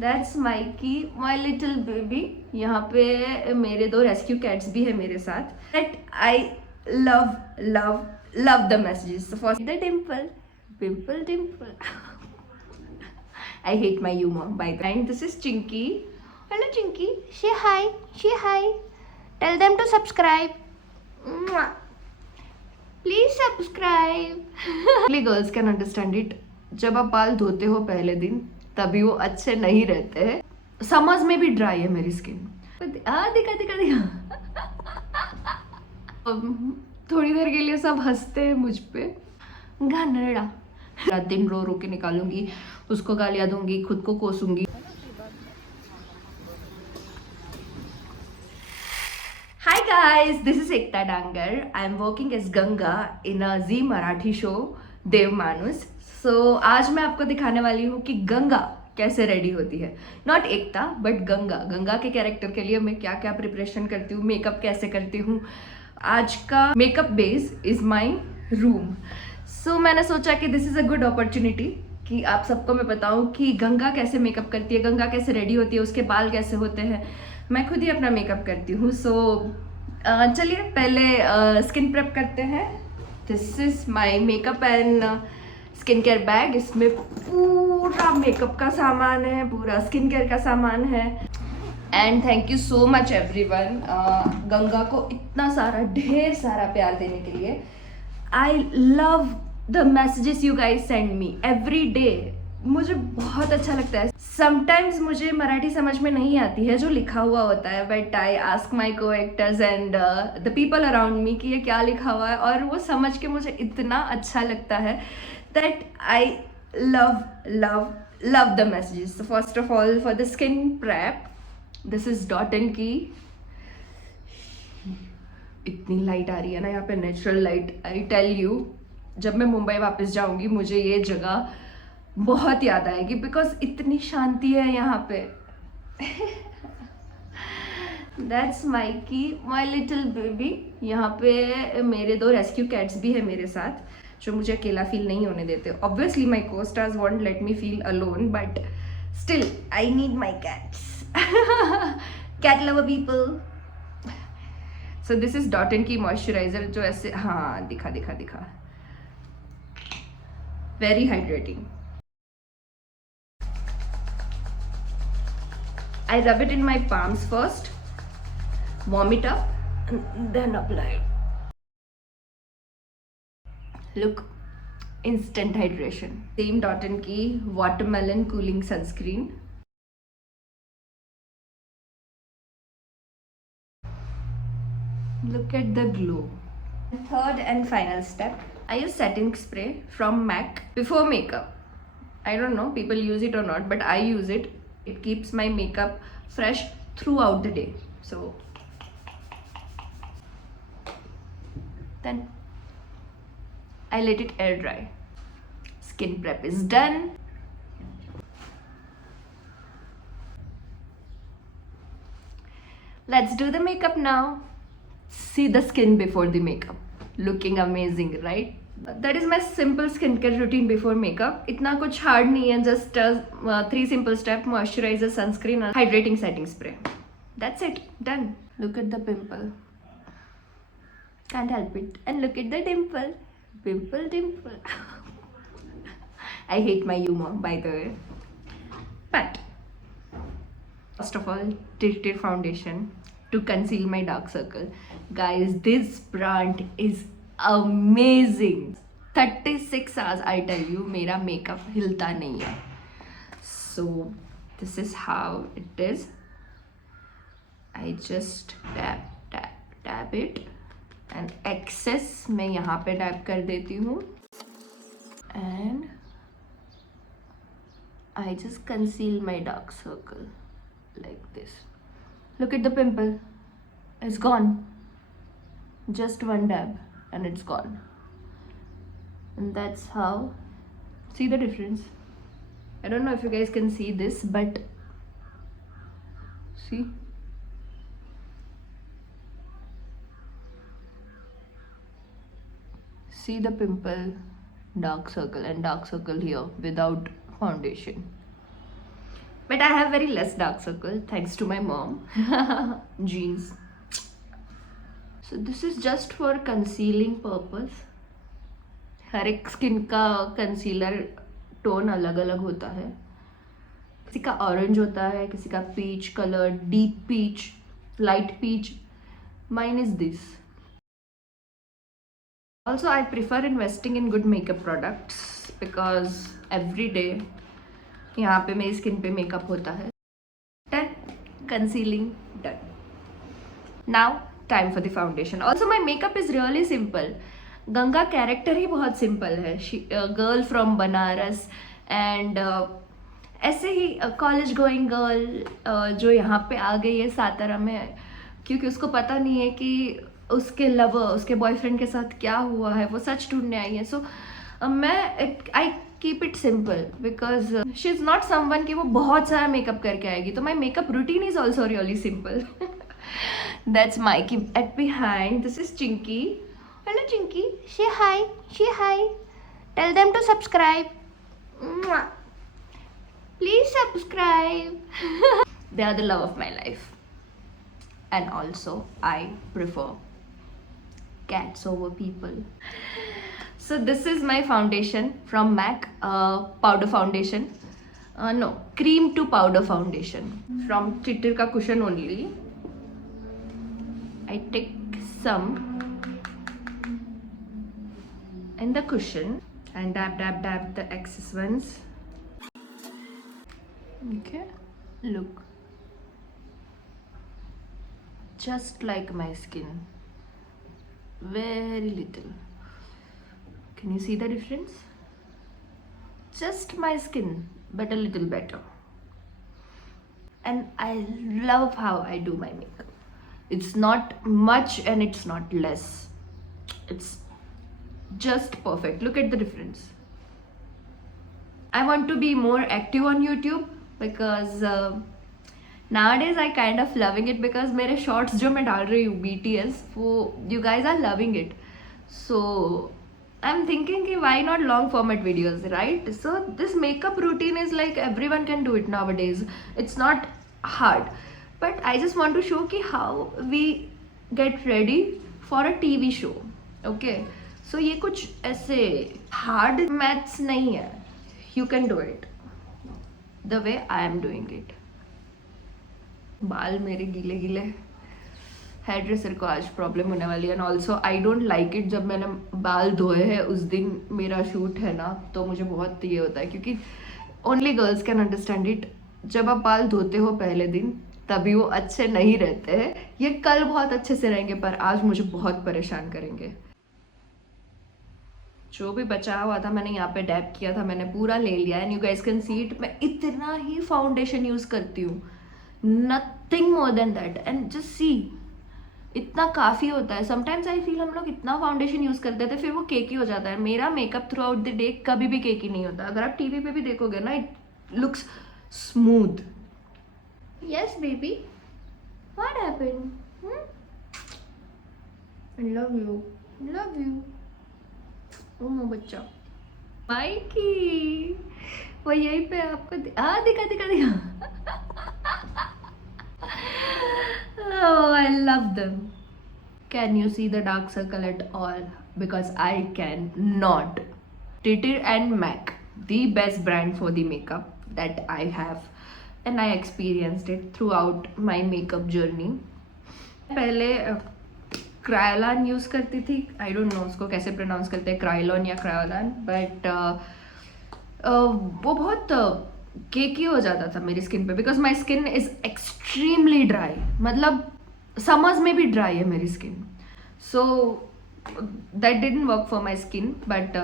That's Mikey my little baby. यहाँ पे मेरे दो रेस्क्यू कैट्स भी है मेरे साथ। That I love love love the messages for the Dimple pimple Dimple. I hate my humor by the way. And this is Chinky. Hello Chinky. Say hi. Say hi. Tell them to subscribe. Mwah. Please subscribe. Only girls can understand it. जब आप बाल धोते हो पहले दिन तभी वो अच्छे नहीं रहते हैं। समर्स में भी ड्राई है मेरी स्किन। दिखा दिखा दिखा। थोड़ी देर के लिए सब हंसते हैं मुझ पे। घानड़ा रात दिन रो रो के निकालूंगी, उसको गालियां दूंगी, खुद को कोसूंगी। Hi guys, this is Ekta Dangar. I am working as Ganga in a Zee Marathi show Devmanus. So आज मैं आपको दिखाने वाली हूँ कि गंगा कैसे रेडी होती है। Not Ekta but Ganga. Ganga के कैरेक्टर के लिए मैं क्या क्या प्रिपरेशन करती हूँ, मेकअप कैसे करती हूँ। आज का makeup base is my room. So मैंने सोचा कि this is a good opportunity कि आप सबको मैं बताऊं कि गंगा कैसे मेकअप करती है, गंगा कैसे रेडी होती है, उसके बाल कैसे होते हैं। मैं खुद ही अपना मेकअप करती हूँ। सो चलिए पहले स्किन प्रेप करते हैं। This is my makeup and skin care bag. इसमें पूरा मेकअप का सामान है, पूरा स्किन केयर का सामान है। And thank you so much everyone Ganga को इतना सारा ढेर सारा प्यार देने के लिए। I love the messages you guys send me every day. मुझे बहुत अच्छा लगता है। समटाइम्स मुझे मराठी समझ में नहीं आती है जो लिखा हुआ होता है, बट आई आस्क माई को actors and the people around me कि ये क्या लिखा हुआ है, और वो समझ के मुझे इतना अच्छा लगता है that I love love love the messages. First of all for the skin prep this is Dot and Key. इतनी लाइट आ रही है ना यहाँ पे, natural light. I tell you जब मैं मुंबई वापस जाऊंगी मुझे ये जगह बहुत याद आएगी बिकॉज इतनी शांति है यहाँ पे। That's Mikey my little baby. यहाँ पे मेरे दो रेस्क्यू कैट्स भी है मेरे साथ जो मुझे अकेला फील नहीं होने देते। Obviously my costars won't let me feel alone but still I need my cats. Cat lover people. So this is Dot and Key moisturiser जो ऐसे, हाँ दिखा दिखा दिखा, very hydrating. I rub it in my palms first, warm it up, and then apply. Look, instant hydration. Same Dot & Key watermelon cooling sunscreen. Look at the glow. Third and final step, I use setting spray from MAC before makeup. I don't know people use it or not, but I use it. It keeps my makeup fresh throughout the day. So then I let it air dry. Skin prep is done. Let's do the makeup now. See the skin before the makeup. Looking amazing, right? That is my simple skincare routine before makeup. इतना कुछ hard नहीं है, just 3 simple steps: moisturizer, sunscreen, and hydrating setting spray. That's it, done. Look at the pimple. Can't help it. And look at the dimple. Pimple dimple. I hate my humor by the way. But first of all, Tilted foundation to conceal my dark circle. Guys, this brand is amazing. 36 hours I tell you मेरा makeup हिलता नहीं है. So this is how it is. I just tap it and excess मैं यहाँ पे tap कर देती हूँ and I just conceal my dark circle like this. Look at the pimple. It's gone. Just one dab and it's gone. And that's how, see the difference? I don't know if you guys can see this, but see, see the pimple, dark circle, and dark circle here without foundation. But I have very less dark circle thanks to my mom. Genes. So this is just for concealing purpose. हर एक skin का concealer tone अलग अलग होता है. किसी का orange होता है, किसी का peach colour, deep peach, light peach. Mine is this. Also, I prefer investing in good makeup products because every day यहाँ पे मेरी स्किन पे मेकअप होता है. Done. Concealing done. Now time for the foundation. Also my makeup is really simple. Ganga character ही बहुत simple है. Girl from Banaras and ऐसे ही कॉलेज गोइंग गर्ल जो यहाँ पे आ गई है सातारा में, क्योंकि उसको पता नहीं है कि उसके लवर, उसके बॉयफ्रेंड के साथ क्या हुआ है, वो सच ढूंढने आई है. सो मैं I keep it simple because she is not someone कि वो बहुत सारा मेकअप करके आएगी. तो my makeup routine is also really simple. That's my kid behind. This is Chinky. Hello Chinky. Say hi. Say hi. Tell them to subscribe. Mwah. Please subscribe. They are the love of my life. And also, I prefer cats over people. So this is my foundation from MAC, powder foundation. No, cream to powder foundation from Titter ka cushion only. I take some in the cushion and dab the excess ones. Okay, look, just like my skin, very little. Can you see the difference? Just my skin, but a little better. And I love how I do my makeup. It's not much and it's not less. It's just perfect. Look at the difference. I want to be more active on YouTube because nowadays I kind of loving it because मेरे shorts जो मैं डाल रही हूँ BTS, वो you guys are loving it. So I'm thinking कि why not long format videos, right? So this makeup routine is like everyone can do it nowadays. It's not hard. But I just want to show कि how we get ready for a TV show. Okay. So ये कुछ ऐसे hard maths नहीं है. You can do it the way I am doing it. बाल मेरे गीले गीले. हेयर ड्रेसर को आज प्रॉब्लम होने वाली है. And also I don't like it. जब मैंने बाल धोए हैं उस दिन मेरा शूट है ना, तो मुझे बहुत ये होता है क्योंकि only girls can understand it. जब आप बाल धोते हो पहले दिन तभी वो अच्छे नहीं रहते हैं. ये कल बहुत अच्छे से रहेंगे पर आज मुझे बहुत परेशान करेंगे. जो भी बचा हुआ था मैंने यहाँ पे डैब किया था, मैंने पूरा ले लिया. And you guys can see it. मैं इतना ही फाउंडेशन यूज करती हूँ, nothing more than that. And just see, इतना काफ़ी होता है. समटाइम्स आई फील हम लोग इतना फाउंडेशन यूज़ करते थे फिर वो केकी हो जाता है. मेरा makeup through out the day कभी भी केकी नहीं होता. अगर आप टीवी पे भी देखोगे ना, it looks smooth. Yes baby, what happened? Love you, love you. ओ बच्चा माइकी, वो यहीं पे आपको दिखा दिखा दिखा. Oh, I love them. Can you see the dark circle at all? Because I can not. Titter and MAC, the best brand for the makeup that I have, and I experienced it throughout my makeup journey. पहले क्रायोलान use करती थी. I don't know उसको कैसे pronounce करते हैं, क्रायोलॉन या क्रायोलान. But वो बहुत केकी हो जाता था मेरी स्किन पे because my skin is extremely dry. मतलब समर्स में भी ड्राई है मेरी skin. So that didn't work for my skin. But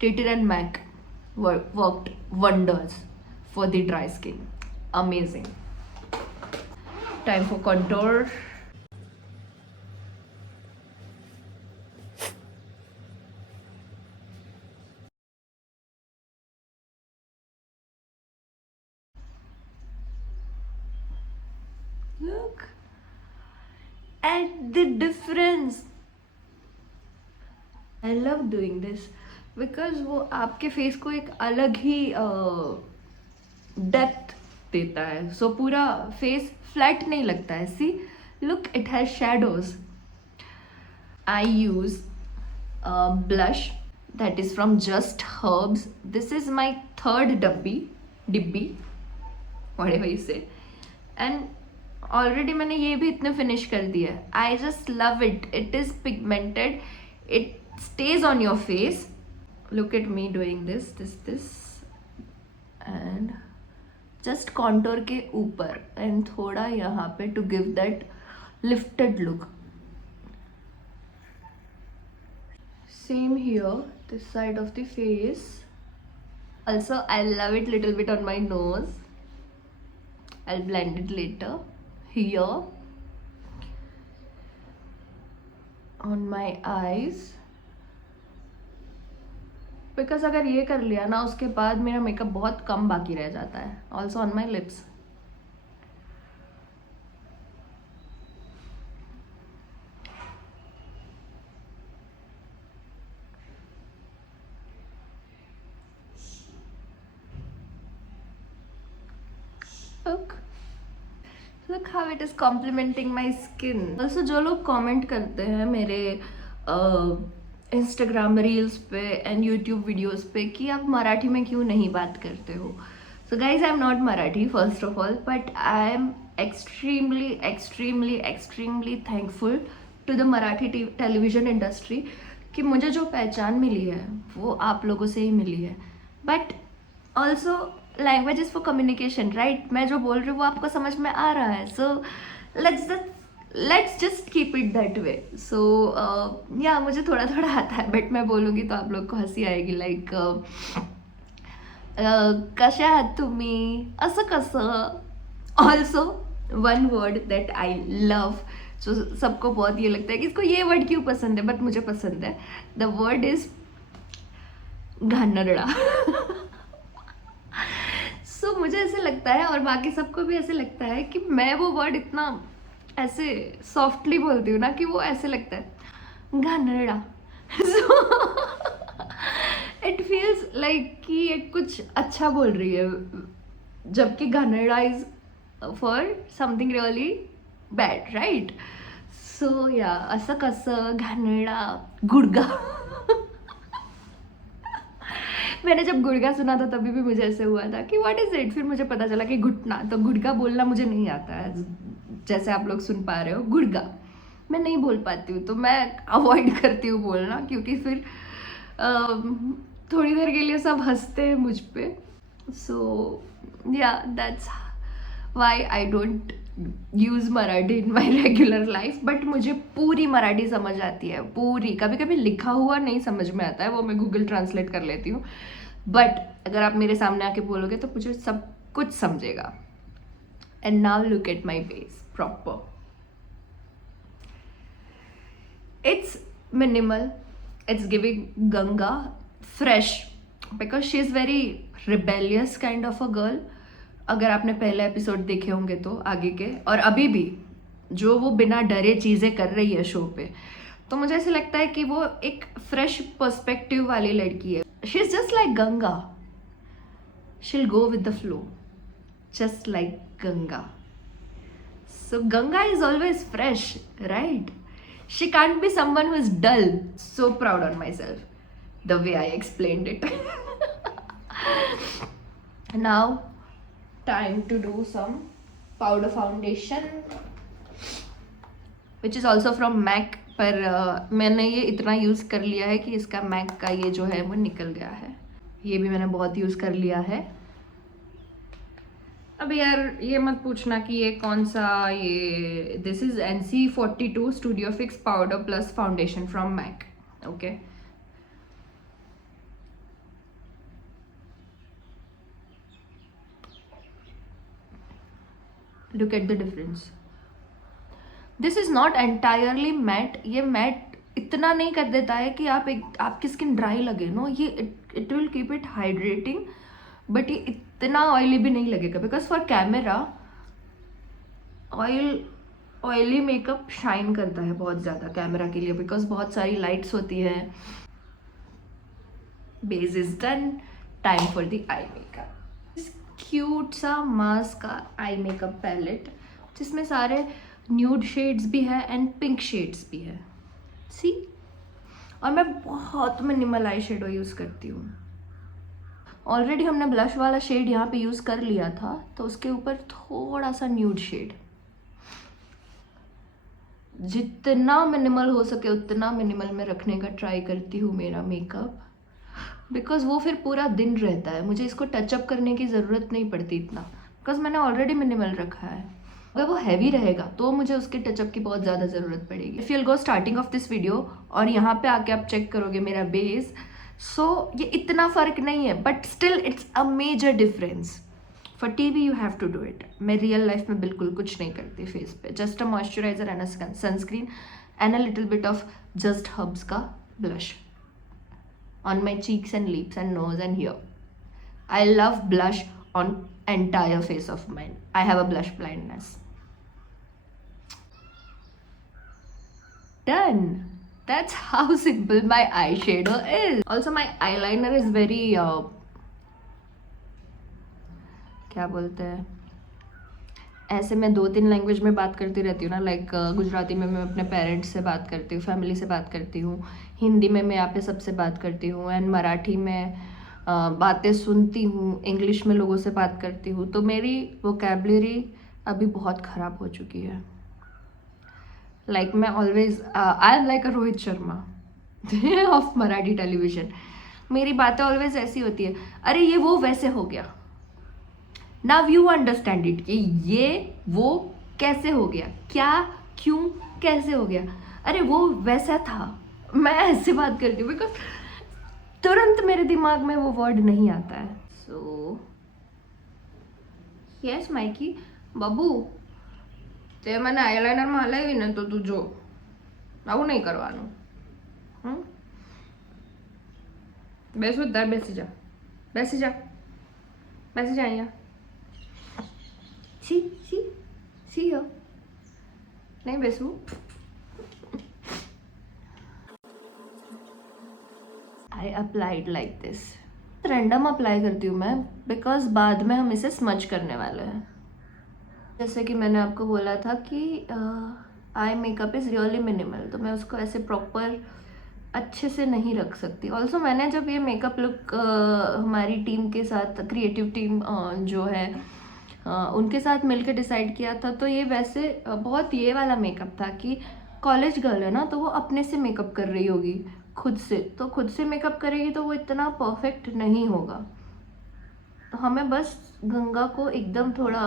Titter and MAC worked wonders for the dry skin. Amazing. Time for contour. Look at the difference. I love doing this because वो आपके face को एक अलग ही depth देता है, सो पूरा face flat नहीं लगता है. See, look, it has shadows. I use blush that is from Just Herbs. This is my third dibbi, whatever you say. And already मैंने ये भी इतने finish कर दिया है. I just love it. It is pigmented. It stays on your face. Look at me doing this, and just contour के ऊपर and थोड़ा यहाँ पे to give that lifted look. Same here, this side of the face. Also, I love it little bit on my nose. I'll blend it later. Here, on my eyes. Because अगर ये कर लिया ना, उसके बाद मेरा मेकअप बहुत कम बाकी रह जाता है. Also on my lips. Look how it is complimenting my skin. Also, जो लोग comment करते हैं मेरे Instagram रील्स पे एंड YouTube वीडियोस पे कि आप मराठी में क्यों नहीं बात करते हो. So guys, I'm not Marathi first of all, but I am extremely thankful to the Marathi television industry कि मुझे जो पहचान मिली है वो आप लोगों से ही मिली है. But also language is for communication, right. मैं जो बोल रही हूँ वो आपको समझ में आ रहा है. So let's just keep it that way. So yeah मुझे थोड़ा थोड़ा आता है, बट मैं बोलूँगी तो आप लोग को हंसी आएगी. लाईक कशा आहात तुम्ही, असं कसं. Also one word that I love, जो सबको बहुत ये लगता है कि इसको ये वर्ड क्यों पसंद है, बट मुझे पसंद है. द वर्ड इज घानरड़ा. सो मुझे ऐसे लगता है और बाकी सबको भी ऐसे लगता है कि मैं वो वर्ड इतना ऐसे सॉफ्टली बोलती हूँ ना कि वो ऐसे लगता है घानरड़ा. सो इट फील्स लाइक कि ये कुछ अच्छा बोल रही है, जबकि घानरड़ा is for something really bad, right. So yeah, असं कसं, घानरड़ा, गुडगा. मैंने जब गुड़गा सुना था तभी भी मुझे ऐसे हुआ था कि व्हाट इज इट. फिर मुझे पता चला कि घुटना. तो गुड़गा बोलना मुझे नहीं आता है, जैसे आप लोग सुन पा रहे हो. गुड़गा मैं नहीं बोल पाती हूँ, तो मैं अवॉइड करती हूँ बोलना, क्योंकि फिर थोड़ी देर के लिए सब हंसते हैं मुझ पे. सो या, that's why I don't use Marathi in my regular life. But मुझे पूरी मराठी समझ आती है, पूरी. कभी कभी लिखा हुआ नहीं समझ में आता है, वो मैं गूगल ट्रांसलेट कर लेती हूँ. बट अगर आप मेरे सामने आके बोलोगे तो मुझे सब कुछ समझेगा. And now look at my face proper. It's minimal, it's giving Ganga fresh, because she is very rebellious kind of a girl. अगर आपने पहले एपिसोड देखे होंगे तो आगे के, और अभी भी जो वो बिना डरे चीज़ें कर रही है शो पे, तो मुझे ऐसे लगता है कि वो एक फ्रेश पर्सपेक्टिव वाली लड़की है. She is just like Ganga. She'll go with the flow, just like Ganga. So Ganga is always fresh, right. She can't be someone who is dull. So proud on myself the way I explained it. Now time to do some powder foundation which is also from MAC. पर मैंने ये इतना use कर लिया है कि इसका MAC का ये जो है वो निकल गया है. ये भी मैंने बहुत यूज़ कर लिया है. अब यार ये मत पूछना कि ये कौन सा, ये this is NC42 studio fix powder plus foundation from MAC. Okay, look at the difference. This is not entirely matte. ये मैट इतना नहीं कर देता है कि आपकी स्किन ड्राई लगे. नो, ये it will keep it hydrating, but ये इतना ऑयली भी नहीं लगेगा. Because for camera oily makeup shine करता है बहुत ज़्यादा कैमरा के लिए, बिकॉज बहुत सारी लाइट्स होती है. Base is done, time for the eye makeup. Cute सा मास का आई मेकअप पैलेट जिसमें सारे न्यूड शेड्स भी है एंड पिंक शेड्स भी है। सी, और मैं बहुत मिनिमल आई शेडो यूज़ करती हूँ। ऑलरेडी हमने ब्लश वाला शेड यहाँ पे यूज़ कर लिया था, तो उसके ऊपर थोड़ा सा न्यूड शेड। जितना मिनिमल हो सके उतना मिनिमल में रखने का ट्राई करती हूँ मेरा मेकअप, बिकॉज वो फिर पूरा दिन रहता है। मुझे इसको टचअप करने की ज़रूरत नहीं पड़ती इतना, बिकॉज मैंने ऑलरेडी मिनिमल रखा है। अगर वो हैवी रहेगा तो मुझे उसके टचअप की बहुत ज़्यादा ज़रूरत पड़ेगी। If you'll go starting of this video और यहाँ पे आके आप चेक करोगे मेरा बेस, सो ये इतना फ़र्क नहीं है, but still it's a major difference. For TV you have to do it. मैं रियल लाइफ में बिल्कुल कुछ नहीं करती फेस पे, just a moisturiser and a sunscreen and a little bit of just herbs का blush on my cheeks and lips and nose and here. I love blush on entire face of mine. I have a blush blindness. Done. That's how simple my eyeshadow is. Also my eyeliner is very क्या बोलते हैं, ऐसे मैं 2-3 language में बात करती रहती हूँ ना, लाइक गुजराती में मैं अपने पेरेंट्स से बात करती हूँ, फैमिली से बात करती हूँ, हिंदी में मैं यहाँ पे सबसे बात करती हूँ, एंड मराठी में बातें सुनती हूँ, इंग्लिश में लोगों से बात करती हूँ। तो मेरी वोकेबलरी अभी बहुत ख़राब हो चुकी है। लाइक मैं always I am like a Rohit Sharma of Marathi television. मेरी बातें ऑलवेज ऐसी होती है, अरे ये वो वैसे हो गया, नाउ यू अंडरस्टैंड इट, कि ये वो कैसे हो गया, क्या क्यों कैसे हो गया, अरे वो वैसा था। मैं ऐसे बात करती हूँ बिकॉज तुरंत मेरे दिमाग में वो वर्ड नहीं आता है। सो यस माइकी बाबू, તે મને આઈલાઇનરમાં હલાવી ને તો તું જો, આવું નહીં કરવાનું। બેસો તાર, બેસી જા, બેસી જા, બેસી જા અહીંયા। See here. नहीं बेसू। I applied like this. Random apply करती हूँ मैं, बिकॉज बाद में हम इसे स्मच करने वाले हैं। जैसे कि मैंने आपको बोला था कि eye makeup is really minimal, तो मैं उसको ऐसे प्रॉपर अच्छे से नहीं रख सकती। ऑल्सो मैंने जब ये मेकअप लुक हमारी टीम के साथ, क्रिएटिव टीम जो है उनके साथ मिलकर डिसाइड किया था, तो ये वैसे बहुत ये वाला मेकअप था कि कॉलेज गर्ल है ना, तो वो अपने से मेकअप कर रही होगी खुद से, तो खुद से मेकअप करेगी तो वो इतना परफेक्ट नहीं होगा। तो हमें बस गंगा को एकदम थोड़ा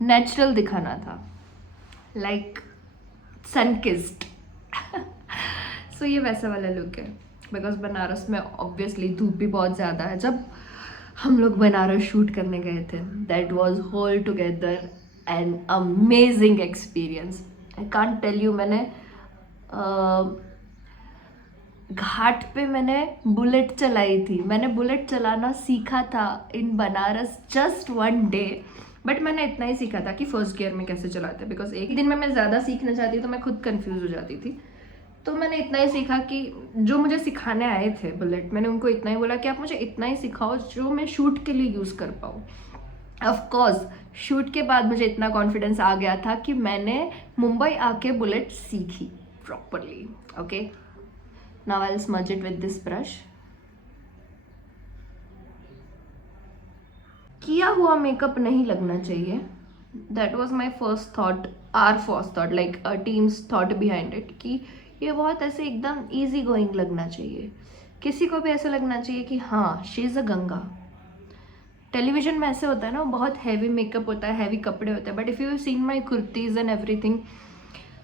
नेचुरल दिखाना था, लाइक सनकिस्ड। सो ये वैसा वाला लुक है, बिकॉज बनारस में ऑब्वियसली धूप भी बहुत ज़्यादा है। जब हम लोग बनारस शूट करने गए थे, that was whole together an amazing experience. I can't tell you, मैंने घाट पे मैंने बुलेट चलाई थी। मैंने बुलेट चलाना सीखा था इन बनारस जस्ट 1 डे, बट मैंने इतना ही सीखा था कि फर्स्ट गियर में कैसे चलाते हैं, बिकॉज एक दिन में मैं ज़्यादा सीखना चाहती तो मैं खुद कंफ्यूज हो जाती थी। तो मैंने इतना ही सीखा कि जो मुझे सिखाने आए थे बुलेट, मैंने उनको इतना ही बोला कि आप मुझे इतना ही सिखाओ जो मैं शूट के लिए यूज़ कर पाऊँ। ऑफ कोर्स शूट के बाद मुझे इतना कॉन्फिडेंस आ गया था कि मैंने मुंबई आके बुलेट सीखी properly. Okay, now I will smudge it with this brush. किया हुआ मेकअप नहीं लगना चाहिए, that was my first thought, or first thought, like a team's thought behind it, कि ये बहुत ऐसे एकदम इजी गोइंग लगना चाहिए। किसी को भी ऐसा लगना चाहिए कि हाँ, she is a Ganga. Television में ऐसे होता है ना, बहुत हैवी मेकअप होता है, हैवी कपड़े होते हैं, but if you have seen my kurtis and everything,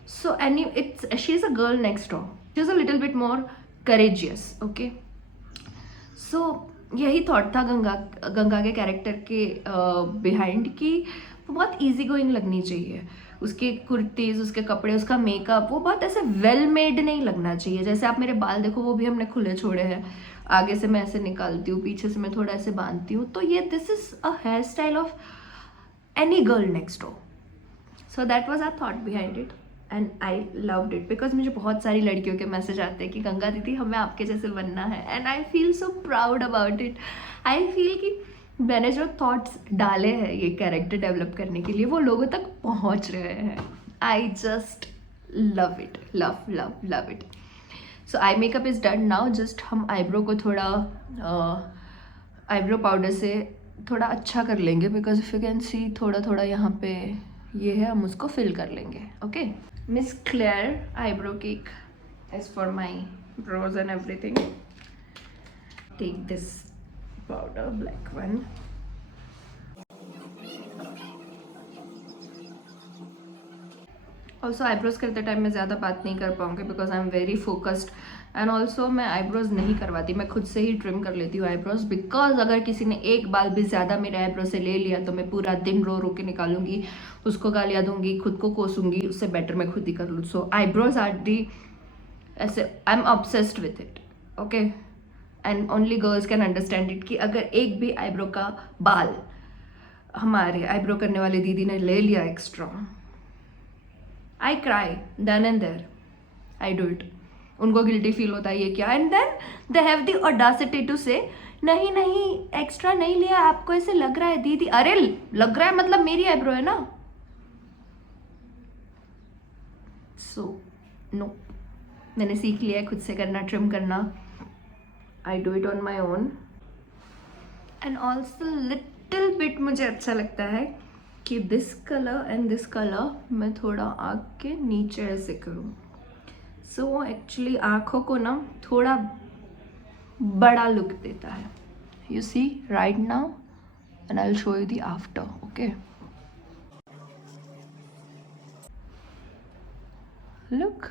so any it's she is a girl next door, she is a little bit more courageous. Okay, so यही थॉट था गंगा के कैरेक्टर के behind, कि वो बहुत इजी गोइंग लगनी चाहिए। उसके कुर्तीज़, उसके कपड़े, उसका मेकअप, वो बहुत ऐसे वेल मेड नहीं लगना चाहिए। जैसे आप मेरे बाल देखो, वो भी हमने खुले छोड़े हैं, आगे से मैं ऐसे निकालती हूँ, पीछे से मैं थोड़ा ऐसे बांधती हूँ, तो ये this is a hair style of any girl next door. So that was our thought behind it. And I loved it because मुझे बहुत सारी लड़कियों के मैसेज आते हैं कि गंगा दीदी हमें आपके जैसे बनना है, and I feel so proud about it. I feel कि मैंने जो थॉट्स डाले हैं ये कैरेक्टर डेवलप करने के लिए वो लोगों तक पहुंच रहे हैं. I just love it, love love love it. So eye makeup is done now. Just हम आईब्रो को थोड़ा आईब्रो पाउडर से थोड़ा अच्छा कर लेंगे because if you can see थोड़ा थोड़ा यहाँ पे ये है, हम उसको फिल कर लेंगे. Okay, miss clear eyebrow cake is for my brows and everything. Take this powder, black one. Also eyebrows करते टाइम मैं ज़्यादा बात नहीं कर पाऊँगी because I am very focused. And also मैं आईब्रोज नहीं करवाती, मैं खुद से ही ट्रिम कर लेती हूँ आईब्रोज बिकॉज अगर किसी ने एक बाल भी ज़्यादा मेरे आईब्रो से ले लिया तो मैं पूरा दिन रो रो के निकालूंगी, उसको गालियाँ दूंगी, खुद को कोसूंगी. उससे बेटर मैं खुद ही कर लूँ. सो आईब्रोज आर दी ऐसे I am obsessed with it. Okay, and only girls can understand it कि अगर एक भी आईब्रो का बाल हमारे आईब्रो करने वाली दीदी ने ले लिया extra, I cry then and there. I do it. उनको गिल्टी फील होता है ये क्या, and then they have the audacity to say नहीं नहीं एक्स्ट्रा नहीं लिया, आपको ऐसे लग रहा है दीदी. अरे लग रहा है मतलब मेरी आईब्रो है ना. सो नो, मैंने सीख लिया है खुद से करना, ट्रिम करना. आई do it on my own. And also little bit मुझे अच्छा लगता है कि this colour and this colour मैं थोड़ा आँख के नीचे ऐसे करूँ. सो एक्चुअली आँखों को ना थोड़ा बड़ा लुक देता है. You see right now and I will show you the after. Okay, look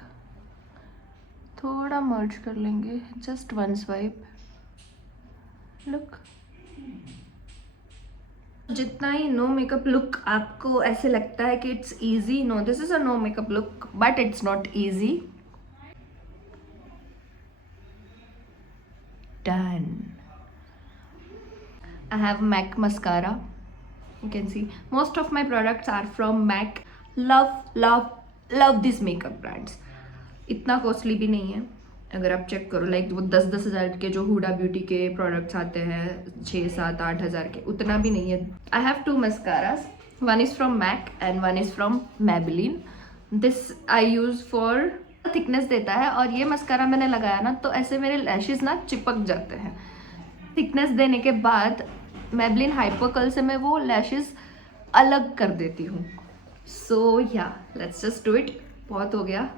थोड़ा मर्ज कर लेंगे, जस्ट वन स्वाइप. लुक, जितना ही नो मेकअप लुक आपको ऐसे लगता है कि it's easy, no this is a no makeup look but it's not easy. Done. I have MAC mascara. You can see most of my products are from MAC. Love love love these makeup brands. इतना costly भी नहीं है अगर आप check करो. Like वो 10-10 हज़ार के जो हुडा ब्यूटी के प्रोडक्ट्स आते हैं 6-7-8 हज़ार के, उतना भी नहीं है. I have 2 mascaras. One is from MAC and one is from Maybelline. This I use for thickness देता है. और ये मस्कारा मैंने लगाया ना तो ऐसे मेरे लैशेस ना चिपक जाते हैं. थिकनेस देने के बाद Maybelline हाइपर कर्ल से मैं वो लैशेस अलग कर देती हूँ. सो या लेट्स जस्ट डू इट. बहुत हो गया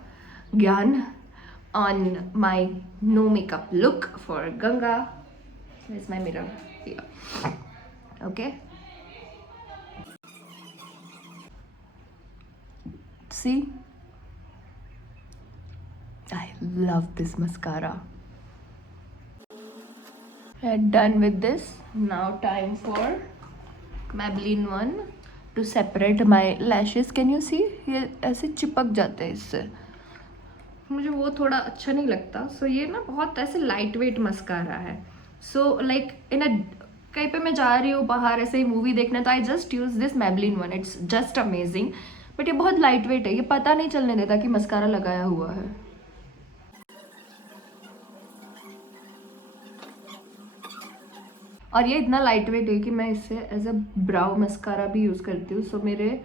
ज्ञान on my no makeup look for Ganga. Where's my mirror? Here. Okay. See? I love this mascara. We're done with this. Now time for Maybelline one to separate my lashes. Can you see? ये ऐसे चिपक जाते हैं इससे. मुझे वो थोड़ा अच्छा नहीं लगता. सो ये ना बहुत ऐसे लाइट वेट मस्कारा है. सो लाइक इन अ कहीं पे मैं जा रही हूँ बाहर ऐसे ही मूवी देखने तो I just use this Maybelline one. It's just amazing. But ये बहुत लाइट वेट है, ये पता नहीं चलने देता कि मस्कारा लगाया हुआ है. और ये इतना लाइट वेट है कि मैं इससे एज अ ब्राउ मस्कारा भी यूज़ करती हूँ. सो मेरे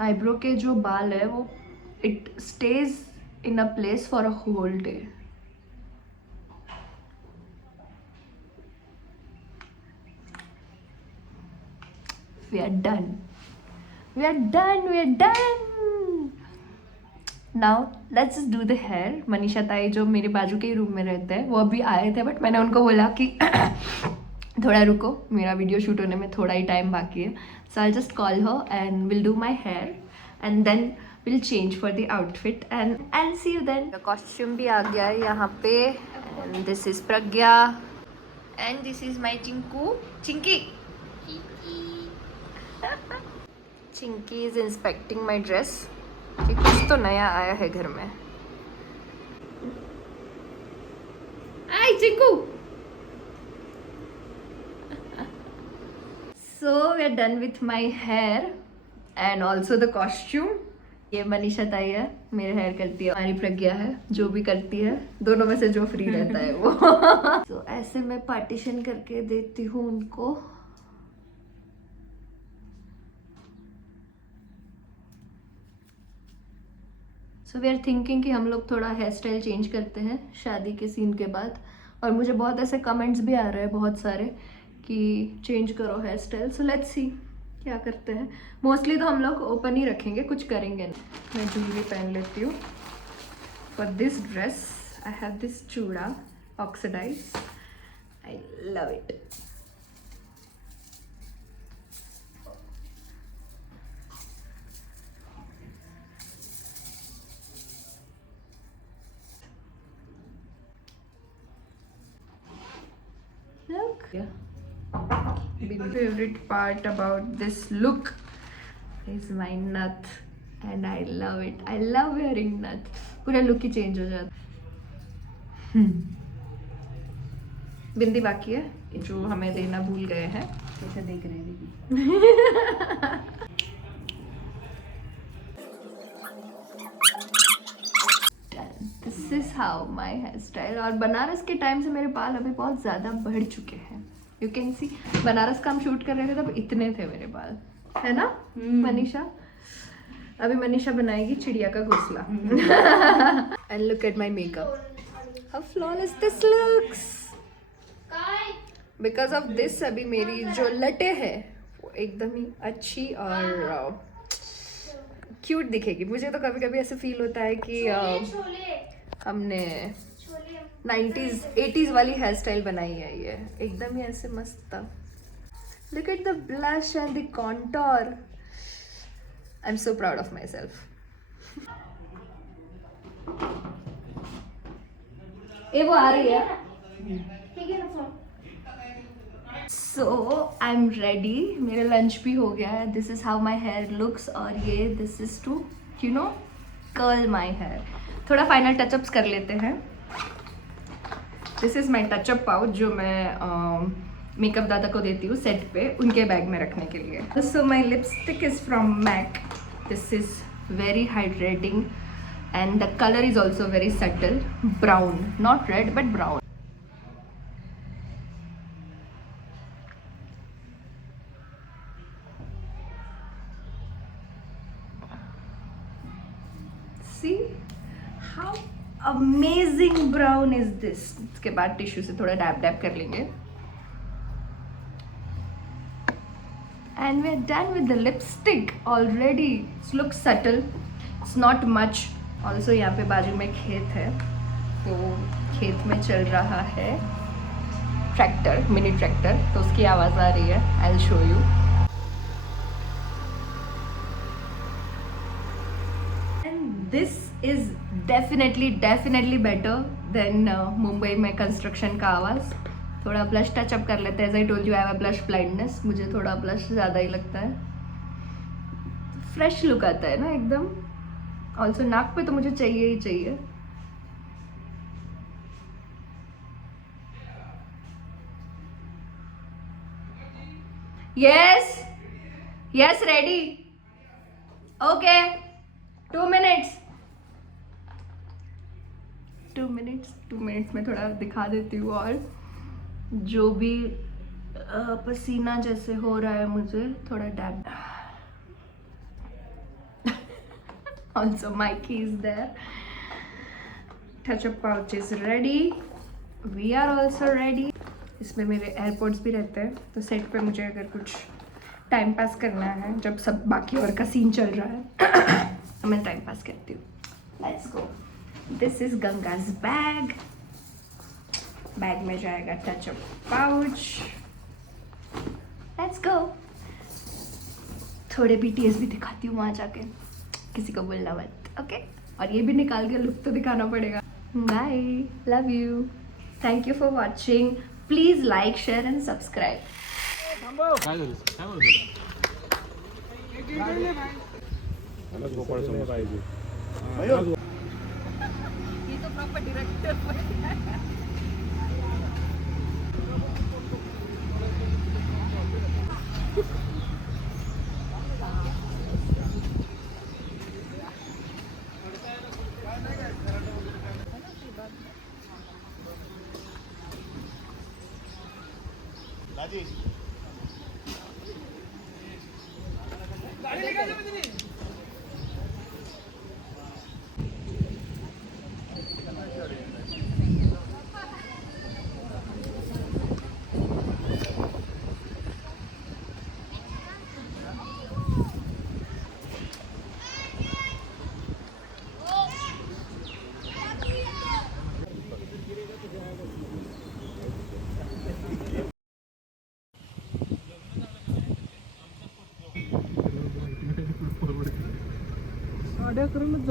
आईब्रो के जो बाल है वो it stage in a place for a whole day. We are done. We are done. We are done. Now let's just do the hair. Manisha ताई जो मेरे बाजू के ही रूम में रहते हैं वो अभी आए थे बट मैंने उनको बोला कि थोड़ा रुको, मेरा वीडियो शूट होने में थोड़ा ही टाइम बाकी है. So I'll just call her and we'll do my hair and then we'll change for the outfit and I'll see you then. The costume भी आ गया है यहाँ पे. And this is Pragya and this is my Chinku. Chinky. Chinky is inspecting my dress. कि कुछ तो नया आया है घर में. Hi Chinku. So we are done with my hair and also the costume. ये मनीषा ताई है, मेरे हेयर करती है। हमारी प्रज्ञा है, जो भी करती है, दोनों में से जो फ्री रहता है वो। तो ऐसे मैं पार्टीशन करके देती हूँ उनको। सो वी आर थिंकिंग कि हम लोग थोड़ा हेयर स्टाइल चेंज करते हैं शादी के सीन के बाद। और मुझे बहुत ऐसे कमेंट्स भी आ रहे हैं बहुत सारे कि चेंज करो hair style. So let's see क्या करते हैं। मोस्टली तो हम लोग ओपन ही रखेंगे, कुछ करेंगे नहीं। मैं ज्वेलरी पहन लेती हूँ। For this dress I have this चूड़ा oxidise. I love it. Look. My favorite part about this look is my nut and I love it. I love wearing nut. पूरा लुक ही चेंज हो जाता। बिंदी बाकी है जो हमें देना भूल गए हैं। कैसे देख रहे हैं? This is how my hairstyle। और बनारस के टाइम से मेरे बाल अभी बहुत ज़्यादा बढ़ चुके हैं। यू कैन सी, बनारस का हम शूट कर रहे थे तब इतने थे मेरे बाल, है ना मनीषा? अभी मनीषा बनाएगी चिड़िया का घोंसला। And look at my makeup, how flawless this looks. Because of this अभी मेरी जो लटे है वो एकदम ही अच्छी और क्यूट दिखेगी। मुझे तो कभी कभी ऐसे फील होता है कि हमने 90s 80s वाली हेयर स्टाइल बनाई है। ये एकदम ही ऐसे मस्त। Look at the blush and the contour. I am so proud of my self. ये वो आ रही है। So I am ready. मेरा लंच भी हो गया है। This is how my hair looks. और ये this is to you know curl my hair. थोड़ा फाइनल टचअप्स कर लेते हैं। This is my touchup pouch जो मैं मेकअप दादा को देती हूँ सेट पे उनके बैग में रखने के लिए। So my lipstick is from MAC. This is very hydrating and the colour is also very subtle brown, not red but brown. See how amazing brown is this। इसके बाद टिश्यू से थोड़ा डैप डैप कर लेंगे। And we are done with the lipstick already. It looks subtle. It's not much. Also यहाँ पे बाजू में खेत है तो खेत में चल रहा है ट्रैक्टर, मिनी ट्रैक्टर, तो उसकी आवाज़ आ रही है। I'll show you. This is definitely better than Mumbai में कंस्ट्रक्शन का आवाज़। थोड़ा ब्लश टचअप कर लेते हैं। As I told you I have a blush blindness. मुझे थोड़ा ब्लश ज़्यादा ही लगता है। फ्रेश लुक आता है ना एकदम। ऑल्सो नाक पे तो मुझे चाहिए ही चाहिए। Yes ready. Okay 2 minutes। 2 minutes में थोड़ा दिखा देती हूँ। और जो भी पसीना जैसे हो रहा है मुझे थोड़ा dab. Also my key is there. Touchup pouch is ready. We are also ready. इसमें मेरे एयरपोर्ट्स भी रहते हैं तो सेट पे मुझे अगर कुछ टाइम पास करना है जब सब बाकी और का सीन चल रहा है तो मैं टाइम पास करती हूँ। Let's go. This is Ganga's bag. Bag में जाएगा टचअप पाउच। Let's go. थोड़े BTS भी दिखाती हूँ वहाँ जाके, किसी को बोलना मत, ओके? और ये भी निकाल के लुक तो दिखाना पड़ेगा। Bye, love you, thank you for watching. Please like, share and subscribe. ये तो प्रॉपर डायरेक्टर 11:30 झाले.